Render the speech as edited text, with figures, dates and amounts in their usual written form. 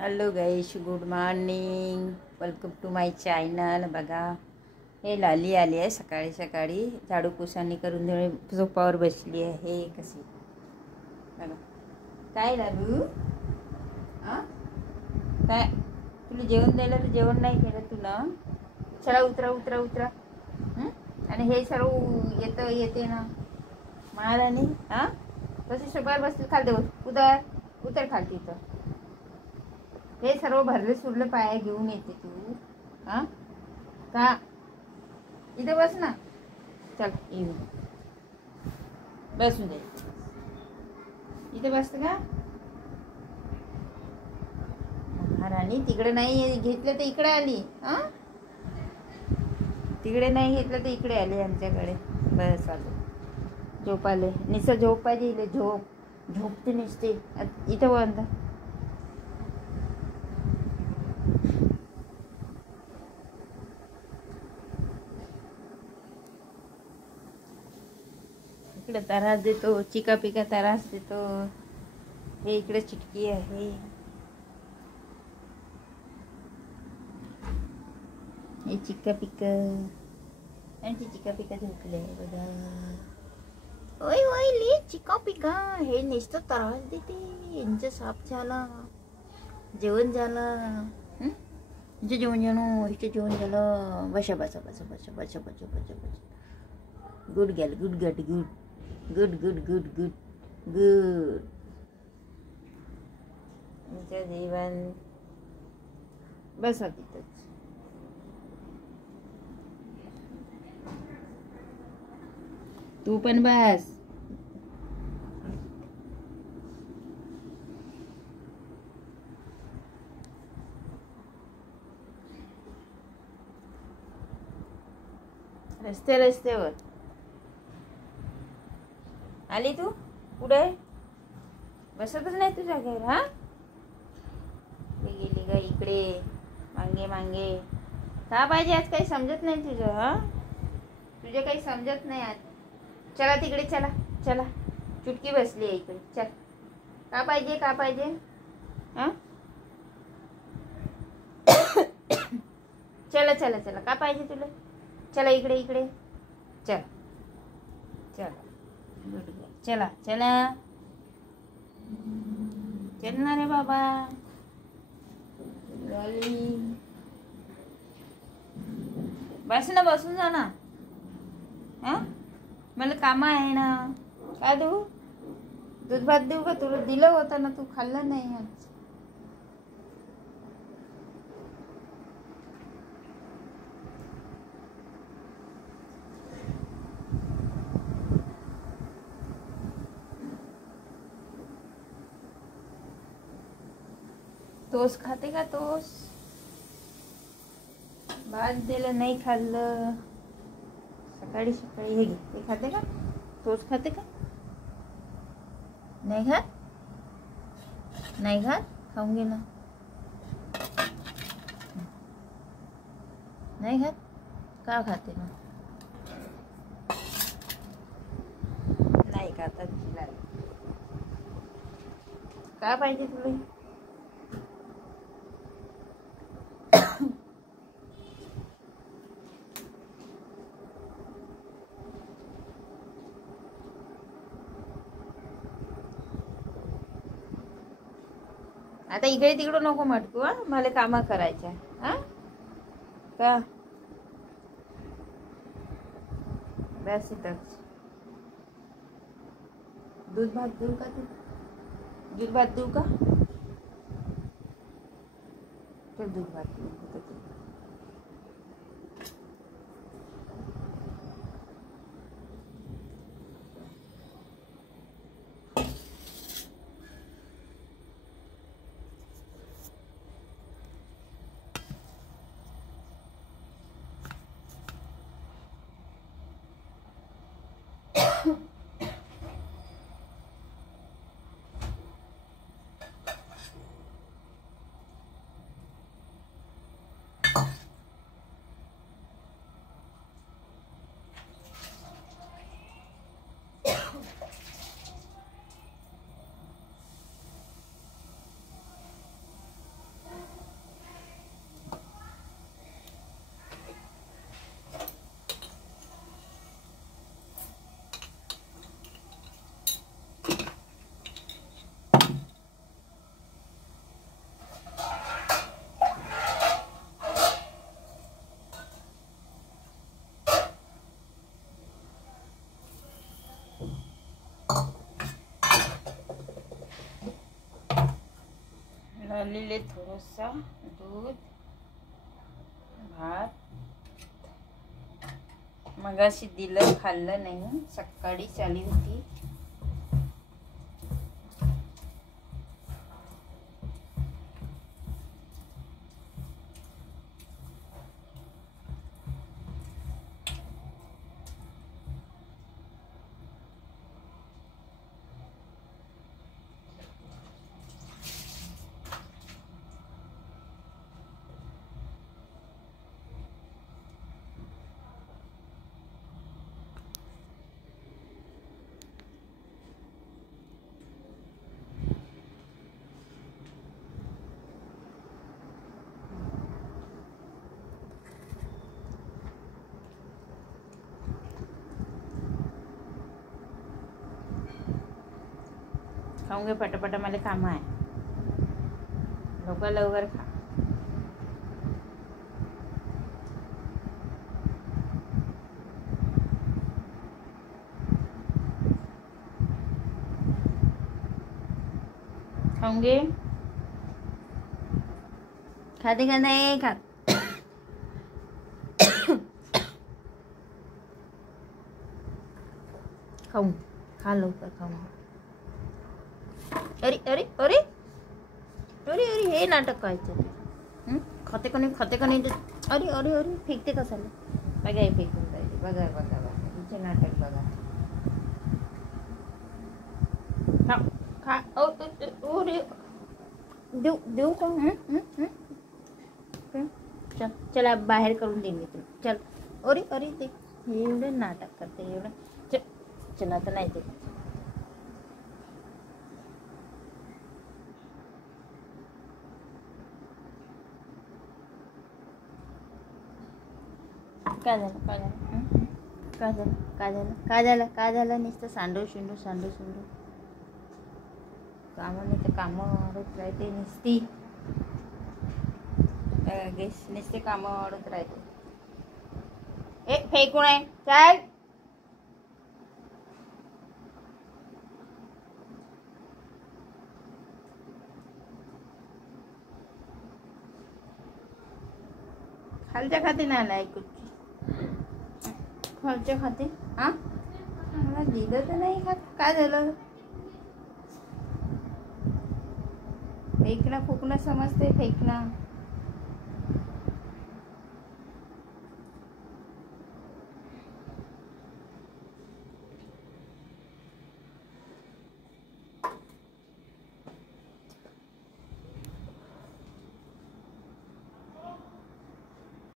Hello guys, good morning. Welcome to my channel. बघा, हे लाली आली आहे सकाळी सकाळी. झाडू पुसानी करून झोपावर बसली आहे. कशी बघा. काय लालू, काय तुला जेवण द्यायला तर जेवण नाही केलं तुला. चला उतरा उतरा उतरा. आणि हे सर्व येते ना महाराणी. कशी सोबार बसली खालते. उतर उतर खालती. इथं हे सर्व भरले सुरले पाया घेऊन येते तू. का इथे बस ना. चल येऊ बसू दे. इथे बसत का महाराणी? तिकडे नाही घेतलं तर इकडे आली. तिकडे नाही घेतलं तर इकडे आली आमच्याकडे. बस आलो. झोप आले निसं झोप पाहिजे. झोप झोपते निसते. इथं बंद. इकडे त्रास देतो. चिका पिका त्रास देतो. हे इकडे चिटकी आहे. हे चिका पिका आणि चिका पिका झोपले बघा. ओय ओय ले चिका पिका. हे नुसतं त्रास देते. यांचं साप झाला. जेवण झालं. हिचं जेवण झालं. हिचं जेवण झालं. बसा बसा बसा बसा बसा बसा बसा बसा. गुड गॅल गुड गट good good good good good good. हिचं जेवण. बसा तिथंच. तू पण बस. रस्त्यावर आली तू. पुढे बसतच नाही तू जागेवर. गेली का इकडे मांगे मांगे. का पाहिजे आज? काही समजत नाही तुझं. तुझं काही समजत नाही आज. चला तिकडे चला चला. चुटकी बसली आहे इकडे. चल. का पाहिजे का पाहिजे? चला चला चला. का पाहिजे तुला? चला इकडे इकडे. चल चल. चला चला. चल ना रे बाबा. बस ना. बसून जा ना. मला काम आहे ना. काय देऊ? दूध भात देऊ का? तुला दिलं होतं ना, तू खाल्लं नाही आज. तोस खाते का? तोस भात दिलं नाही खाल्लं. सकाळी सकाळी हे घे. ते खाते का? तोच खाते का? नाही खात. नाही खात. खाऊन घे ना. नाही खात. का खाते ना? नाही खाता. का पाहिजे तुला? आता इकडे तिकडं नको मटकू. मला कामं करायच्या. का बस इथंच. दूध भात देऊ का? तू दूध भात देऊ का? चल दूध भात देऊ. लावलेले थोडंसं दूध, भात. मगाशी दिलं, खाल्लं नाही, सकाळी आली होती. खाऊंगे पटापट, मला काम आहे. लवकर लवकर खा. खाऊंगे, खाते का नाही खात? खाऊ, खा लवकर खाऊ. अरे अरे अरे अरे अरे, हे नाटक काय ते? खाते का नाही, खाते का नाही? अरे अरे अरे, फेकते कसाला? बघा, हे फेकून पाहिजे. बघा बघा बघा, तिचे नाटक बघा. खा खा. अरे देऊ देऊ का? चल चला, बाहेर करून देईन मी तुला. चल. अरे अरे, ते एवढं नाटक करते, एवढं. चल चला, तर नाही ते. काय झालं, काय झालं, काय झालं, काय झालं, काय झालं, काय झालं? नुसतं सांडू शिंडू, सांडू शिंडू. कामं नाही तर कामं वाढत राहते नुसती. नुसते कामं वाढत राहते. ए, फेकून आहे. चल. खालच्या खाते नाही आला ऐकू. खालच्या खाते. हा, मला दिलं तर नाही खात. काय झालं? फेकणं फुकणं समजते, फेकणं.